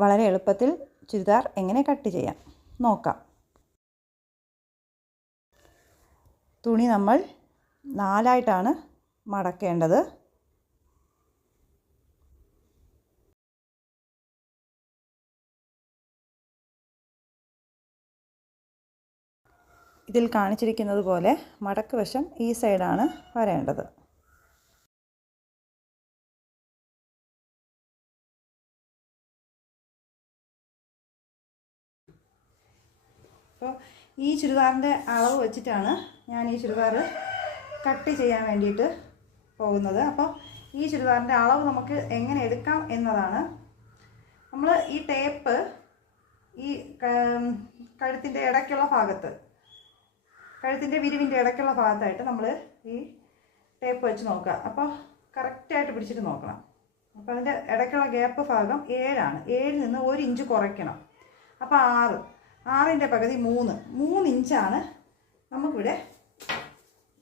വളരെ എളുപ്പത്തിൽ ചുരിദാർ എങ്ങനെ കട്ട് ചെയ്യാം? നോക്കാം. തുണി നമ്മൾ നാലായിട്ടാണ് മടക്കേണ്ടത്. ഇതിൽ കാണിച്ചിരിക്കുന്നത് പോലെ മടക്ക് വശം ഈ സൈഡാണ് വരേണ്ടത്. ഈ ചുരിദാറിന്റെ അളവ് വെച്ചിട്ടാണ് ഞാൻ ഈ ചുരിദാർ കട്ട് ചെയ്യാൻ വേണ്ടിയിട്ട് പോകുന്നത്. അപ്പോൾ ഈ ചുരിദാറിന്റെ അളവ് നമുക്ക് എങ്ങനെ എടുക്കാം എന്നതാണ്. നമ്മൾ ഈ ടേപ്പ് ഈ കഴുത്തിന്റെ ഇടയ്ക്കുള്ള ഭാഗത്ത് കഴുത്തിന്റെ വിരിവിന്റെ ഇടയ്ക്കുള്ള ഭാഗത്തായിട്ട് നമ്മൾ ഈ ടേപ്പ് വെച്ച് നോക്കുക. അപ്പോൾ കറക്റ്റായിട്ട് പിടിച്ചിട്ട് നോക്കണം. അപ്പോൾ അതിന്റെ ഇടയ്ക്കുള്ള ഗ്യാപ്പ് ഭാഗം ഏഴാണ്. ഏഴിൽ നിന്ന് ഒരു ഇഞ്ച് കുറയ്ക്കണം. അപ്പോൾ ആറ്. ആറിന്റെ പകുതി മൂന്ന്. മൂന്ന് ഇഞ്ചാണ് നമുക്കിവിടെ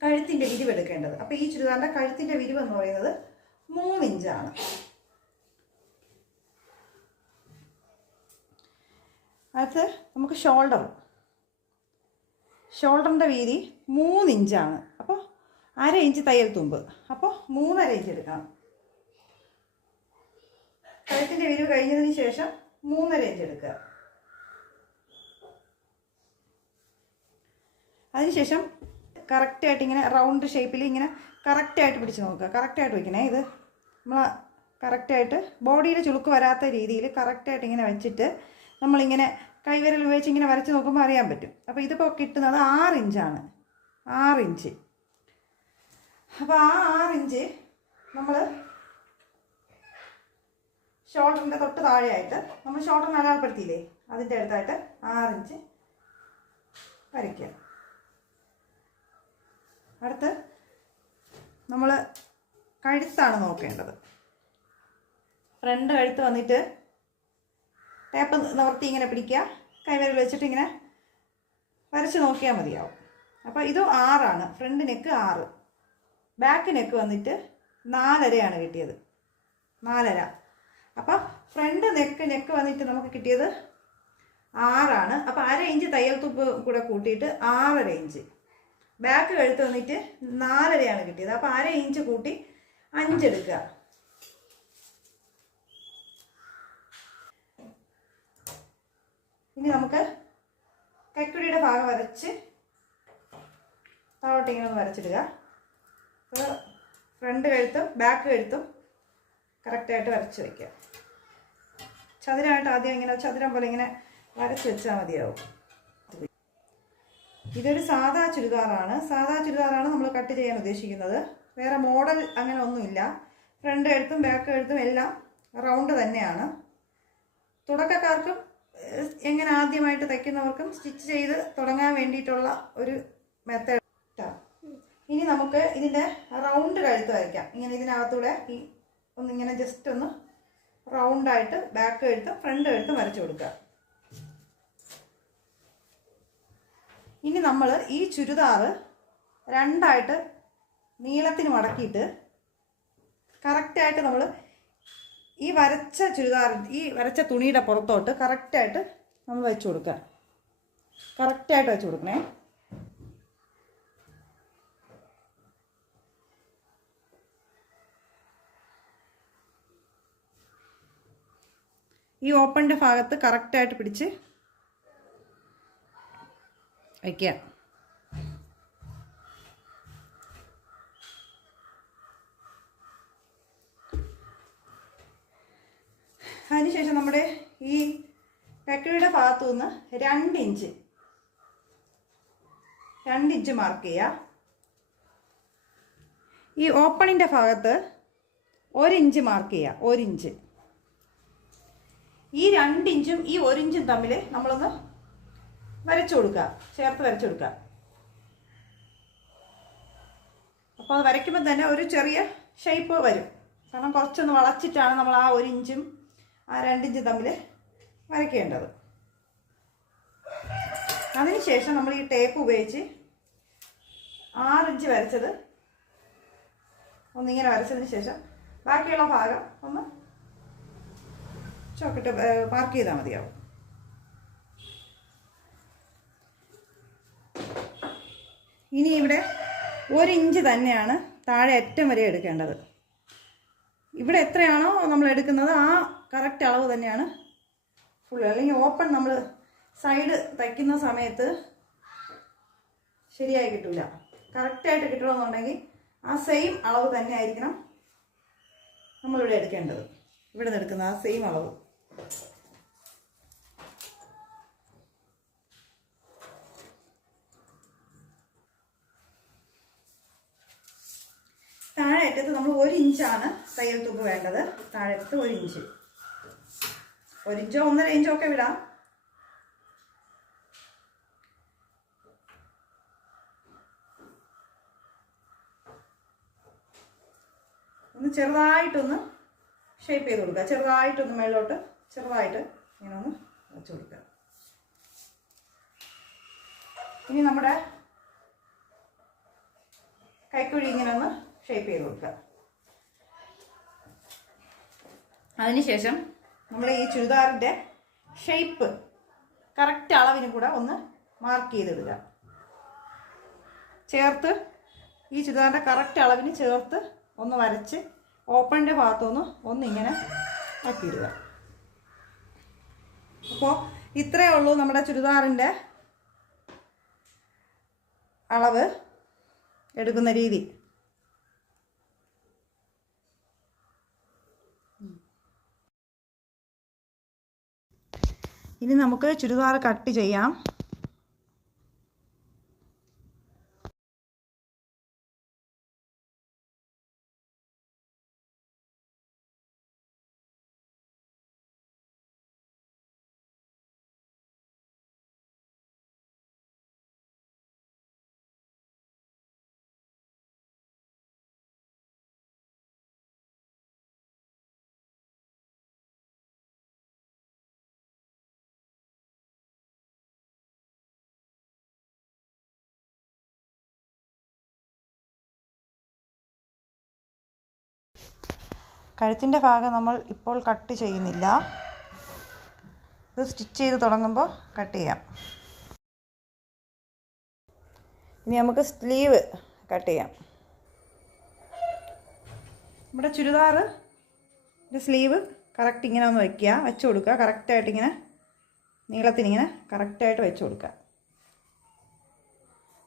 കഴുത്തിന്റെ വിരിവ് എടുക്കേണ്ടത്. അപ്പോൾ ഈ ചുരിദാറിന്റെ കഴുത്തിന്റെ വിരിവ് എന്ന് പറയുന്നത് മൂന്ന് ഇഞ്ചാണ്. അടുത്ത് നമുക്ക് ഷോൾഡർ ഷോൾഡറിന്റെ വീതി മൂന്ന് ഇഞ്ചാണ്. അപ്പോൾ അര ഇഞ്ച് തയ്യൽ തുമ്പ്. അപ്പോൾ മൂന്നര ഇഞ്ച് എടുക്കണം. കഴുത്തിന്റെ വിരിവ് കഴിഞ്ഞതിന് ശേഷം മൂന്നര ഇഞ്ച് എടുക്കുക. അതിനുശേഷം കറക്റ്റായിട്ട് ഇങ്ങനെ റൗണ്ട് ഷേപ്പിൽ ഇങ്ങനെ കറക്റ്റായിട്ട് പിടിച്ച് നോക്കുക. കറക്റ്റായിട്ട് വയ്ക്കണേ ഇത് നമ്മൾ കറക്റ്റായിട്ട് ബോഡിയിൽ ചുളുക്ക് വരാത്ത രീതിയിൽ കറക്റ്റായിട്ട് ഇങ്ങനെ വെച്ചിട്ട് നമ്മളിങ്ങനെ കൈവിരൽ ഉപയോഗിച്ച് ഇങ്ങനെ വരച്ച് നോക്കുമ്പോൾ അറിയാൻ പറ്റും. അപ്പോൾ ഇതിപ്പോൾ കിട്ടുന്നത് ആറ് ഇഞ്ചാണ് ആറ് ഇഞ്ച് അപ്പോൾ ആ ആറ് ഇഞ്ച് നമ്മൾ ഷോൾഡറിന്റെ തൊട്ട് താഴെയായിട്ട് നമ്മൾ ഷോൾഡറിന് അടയാളപ്പെടുത്തിയില്ലേ? അതിന്റെ അടുത്തായിട്ട് ആറ് ഇഞ്ച് വരയ്ക്കുക. അടുത്ത് നമ്മൾ കഴുത്താണ് നോക്കേണ്ടത്. ഫ്രണ്ട് കഴുത്ത് വന്നിട്ട് ടേപ്പ് നിവർത്തി ഇങ്ങനെ പിടിക്കുക. കൈവരൽ വെച്ചിട്ട് ഇങ്ങനെ വരച്ച് നോക്കിയാൽ മതിയാവും. അപ്പോൾ ഇത് ആറാണ്. ഫ്രണ്ട് നെക്ക് ആറ്. ബാക്ക് നെക്ക് വന്നിട്ട് നാലരയാണ് കിട്ടിയത്. നാലര. അപ്പോൾ ഫ്രണ്ട് നെക്ക് നെക്ക് വന്നിട്ട് നമുക്ക് കിട്ടിയത് ആറാണ്. അപ്പോൾ അര ഇഞ്ച് തയ്യൽ തുപ്പ് കൂടെ കൂട്ടിയിട്ട് ആറര ഇഞ്ച്. ബാക്ക് കഴുത്ത് വന്നിട്ട് നാലരയാണ് കിട്ടിയത്. അപ്പോൾ അര ഇഞ്ച് കൂട്ടി അഞ്ചെടുക്കുക ഇനി നമുക്ക് കൈക്കുടിയുടെ ഭാഗം വരച്ച് താഴോട്ട് ഇങ്ങനെ ഒന്ന് വരച്ചിടുക. അപ്പോൾ ഫ്രണ്ട് കഴുത്തും ബാക്ക് കഴുത്തും കറക്റ്റായിട്ട് വരച്ച് വയ്ക്കുക ചതുരമായിട്ട് ആദ്യം ഇങ്ങനെ ചതുരം പോലെ ഇങ്ങനെ വരച്ച് വെച്ചാൽ മതിയാവും. ഇതൊരു സാധാ ചുരിദാറാണ്. സാധാ ചുരിദാറാണ് നമ്മൾ കട്ട് ചെയ്യാൻ ഉദ്ദേശിക്കുന്നത്. വേറെ മോഡൽ അങ്ങനെ ഒന്നുമില്ല. ഫ്രണ്ട് എഴുത്തും ബാക്ക് എഴുത്തും എല്ലാം റൗണ്ട് തന്നെയാണ്. തുടക്കക്കാർക്കും എങ്ങനെ ആദ്യമായിട്ട് തയ്ക്കുന്നവർക്കും സ്റ്റിച്ച് ചെയ്ത് തുടങ്ങാൻ വേണ്ടിയിട്ടുള്ള ഒരു മെത്തേഡ് ഇനി നമുക്ക് ഇതിന്റെ റൗണ്ട് കഴുത്ത് വരയ്ക്കാം. ഇങ്ങനെ ഇതിനകത്തൂടെ ഈ ഒന്നിങ്ങനെ ജസ്റ്റ് ഒന്ന് റൗണ്ടായിട്ട് ബാക്ക് എഴുത്തും ഫ്രണ്ട് എഴുത്തും വരച്ചു കൊടുക്കുക. ഇനി നമ്മൾ ഈ ചുരിദാറ് രണ്ടായിട്ട് നീളത്തിന് മടക്കിയിട്ട് കറക്റ്റായിട്ട് നമ്മൾ ഈ വരച്ച ചുരിദാർ ഈ വരച്ച തുണിയുടെ പുറത്തോട്ട് കറക്റ്റായിട്ട് നമ്മൾ വെച്ച് കൊടുക്കുക. കറക്റ്റായിട്ട് വെച്ച് കൊടുക്കണേ. ഈ ഓപ്പണിന്റെ ഭാഗത്ത് കറക്റ്റായിട്ട് പിടിച്ച് വയ്ക്കുക അതിനുശേഷം നമ്മുടെ ഈ പെക്കിയുടെ ഭാഗത്തു നിന്ന് രണ്ട് ഇഞ്ച് രണ്ട് ഇഞ്ച് മാർക്ക് ചെയ്യുക. ഈ ഓപ്പണിന്റെ ഭാഗത്ത് ഒരു ഇഞ്ച് മാർക്ക് ചെയ്യുക ഒരിഞ്ച് ഈ രണ്ട് ഇഞ്ചും ഈ ഒരിഞ്ചും തമ്മിൽ നമ്മളൊന്ന് വരച്ചു കൊടുക്കുക. ചേർത്ത് വരച്ചു കൊടുക്കുക. അപ്പോൾ അത് വരയ്ക്കുമ്പോൾ തന്നെ ഒരു ചെറിയ ഷേപ്പ് വരും. കാരണം കുറച്ചൊന്ന് വളച്ചിട്ടാണ് നമ്മൾ ആ ഒരു ഇഞ്ചും ആ രണ്ടിഞ്ചും തമ്മിൽ വരയ്ക്കേണ്ടത്. അതിനുശേഷം നമ്മൾ ഈ ടേപ്പ് ഉപയോഗിച്ച് ആറിഞ്ച് വരച്ചത് ഒന്നിങ്ങനെ വരച്ചതിന് ശേഷം ബാക്കിയുള്ള ഭാഗം ഒന്ന് ചോക്കിട്ട് മാർക്ക് ചെയ്താൽ മതിയാവും. ഇനി ഇവിടെ ഒരു ഇഞ്ച് തന്നെയാണ് താഴെ അറ്റം വരെ എടുക്കേണ്ടത്. ഇവിടെ എത്രയാണോ നമ്മൾ എടുക്കുന്നത് ആ കറക്റ്റ് അളവ് തന്നെയാണ് ഫുൾ അല്ലെങ്കിൽ ഓപ്പൺ നമ്മൾ സൈഡ് തയ്ക്കുന്ന സമയത്ത് ശരിയായി കിട്ടില്ല കറക്റ്റായിട്ട് കിട്ടണമെന്നുണ്ടെങ്കിൽ ആ സെയിം അളവ് തന്നെ ആയിരിക്കണം നമ്മളിവിടെ എടുക്കേണ്ടത്. ഇവിടെ നിന്ന് എടുക്കുന്ന ആ സെയിം അളവ് താഴെ അറ്റത്ത് നമ്മൾ ഒരു ഇഞ്ചാണ് തയ്യൽ തുമ്പ് വേണ്ടത്. താഴത്ത് ഒരു ഇഞ്ച്. ഒരു ഇഞ്ചോ ഒന്നര ഇഞ്ചോ ഒക്കെ വിടാം. ഒന്ന് ചെറുതായിട്ടൊന്ന് ഷേപ്പ് ചെയ്ത് കൊടുക്കുക. ചെറുതായിട്ടൊന്ന് മേളിലോട്ട് ചെറുതായിട്ട് ഇങ്ങനെ ഒന്ന് വെച്ച് കൊടുക്കുക. ഇനി നമ്മുടെ കൈക്കുഴി ഇങ്ങനെ ഒന്ന് ഷേപ്പ് ചെയ്ത് കൊടുക്കുക. അതിനുശേഷം നമ്മൾ ഈ ചുരിദാറിന്റെ ഷേപ്പ് കറക്റ്റ് അളവിനും കൂടെ ഒന്ന് മാർക്ക് ചെയ്തിടുക. ചേർത്ത് ഈ ചുരിദാറിന്റെ കറക്റ്റ് അളവിന് ചേർത്ത് ഒന്ന് വരച്ച് ഓപ്പണിന്റെ ഭാഗത്തുനിന്ന് ഒന്നിങ്ങനെ ആക്കിയിടുക. അപ്പോൾ ഇത്രയേ ഉള്ളൂ നമ്മുടെ ചുരിദാറിന്റെ അളവ് എടുക്കുന്ന രീതി. ഇനി നമുക്ക് ചുരിദാർ കട്ട് ചെയ്യാം. കഴുത്തിന്റെ ഭാഗം നമ്മൾ ഇപ്പോൾ കട്ട് ചെയ്യുന്നില്ല. ഇത് സ്റ്റിച്ച് ചെയ്ത് തുടങ്ങുമ്പോൾ കട്ട് ചെയ്യാം. ഇനി നമുക്ക് സ്ലീവ് കട്ട് ചെയ്യാം. നമ്മുടെ ചുരിദാർ സ്ലീവ് കറക്റ്റ് ഇങ്ങനെ ഒന്ന് വയ്ക്കുക വെച്ച് കൊടുക്കുക. കറക്റ്റായിട്ട് ഇങ്ങനെ നീളത്തിനിങ്ങനെ കറക്റ്റായിട്ട് വെച്ച് കൊടുക്കുക.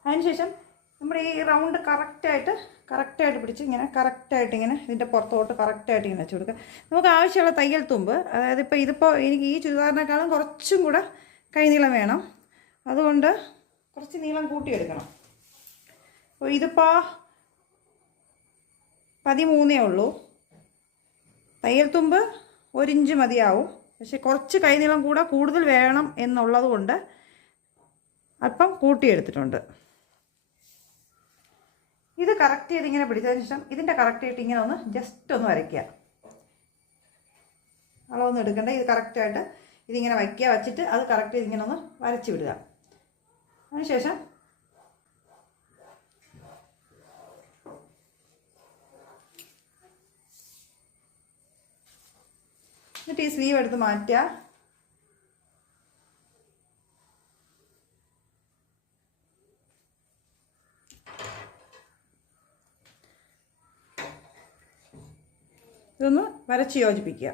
അതിനുശേഷം നമ്മുടെ ഈ റൗണ്ട് കറക്റ്റായിട്ട് കറക്റ്റായിട്ട് പിടിച്ച് ഇങ്ങനെ കറക്റ്റായിട്ട് ഇങ്ങനെ ഇതിന്റെ പുറത്തോട്ട് കറക്റ്റായിട്ട് ഇങ്ങനെ വെച്ച് കൊടുക്കുക. നമുക്ക് ആവശ്യമുള്ള തയ്യൽ തുമ്പ് അതായത് ഇപ്പോൾ ഇതിപ്പോൾ എനിക്ക് ഈ ചുരിദാറിനേക്കാളും കുറച്ചും കൂടെ കൈനീളം വേണം. അതുകൊണ്ട് കുറച്ച് നീളം കൂട്ടിയെടുക്കണം അപ്പോൾ ഇതിപ്പോൾ പതിമൂന്നേ ഉള്ളൂ. തയ്യൽ തുമ്പ് ഒരിഞ്ച് മതിയാവും. പക്ഷെ കുറച്ച് കൈനീളം കൂടെ കൂടുതൽ വേണം എന്നുള്ളത് കൊണ്ട് അല്പം കൂട്ടിയെടുത്തിട്ടുണ്ട് ഇത് കറക്റ്റ് ചെയ്ത് ഇങ്ങനെ പിടിച്ചതിന് ശേഷം ഇതിന്റെ കറക്റ്റ് ആയിട്ട് ഇങ്ങനെ ഒന്ന് ജസ്റ്റ് ഒന്ന് വരയ്ക്കുക. അളവൊന്നും എടുക്കണ്ട ഇത് കറക്റ്റായിട്ട് ഇതിങ്ങനെ വയ്ക്കുക വച്ചിട്ട് അത് കറക്റ്റ് ചെയ്ത് ഇങ്ങനെ ഒന്ന് വരച്ച് വിടുക. അതിനുശേഷം എന്നിട്ട് ഈ സ്ലീവ് എടുത്ത് മാറ്റുക. വരച്ച് യോജിപ്പിക്കുക.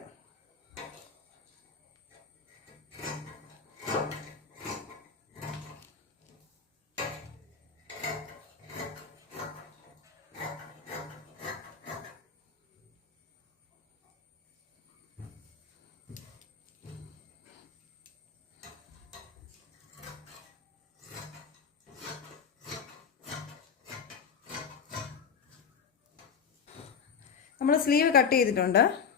നമ്മൾ സ്ലീവ് കട്ട് ചെയ്തിട്ടുണ്ട്.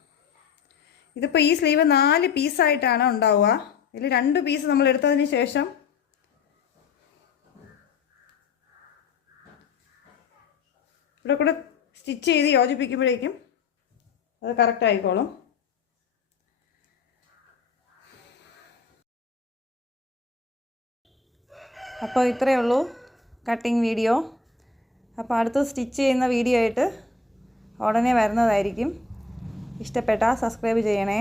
ഇതിപ്പോൾ ഈ സ്ലീവ് നാല് പീസായിട്ടാണ് ഉണ്ടാവുക. ഇതിൽ രണ്ട് പീസ് നമ്മൾ എടുത്തതിന് ശേഷം ഇവിടെ കൂടെ സ്റ്റിച്ച് ചെയ്ത് യോജിപ്പിക്കുമ്പോഴേക്കും അത് കറക്റ്റ് ആയിക്കോളും. അപ്പോൾ ഇത്രയേ ഉള്ളൂ കട്ടിങ് വീഡിയോ അപ്പോൾ അടുത്ത് സ്റ്റിച്ച് ചെയ്യുന്ന വീഡിയോ ആയിട്ട് ഉടനെ വരുന്നതായിരിക്കും. ഇഷ്ടപ്പെട്ടാൽ സബ്സ്ക്രൈബ് ചെയ്യണേ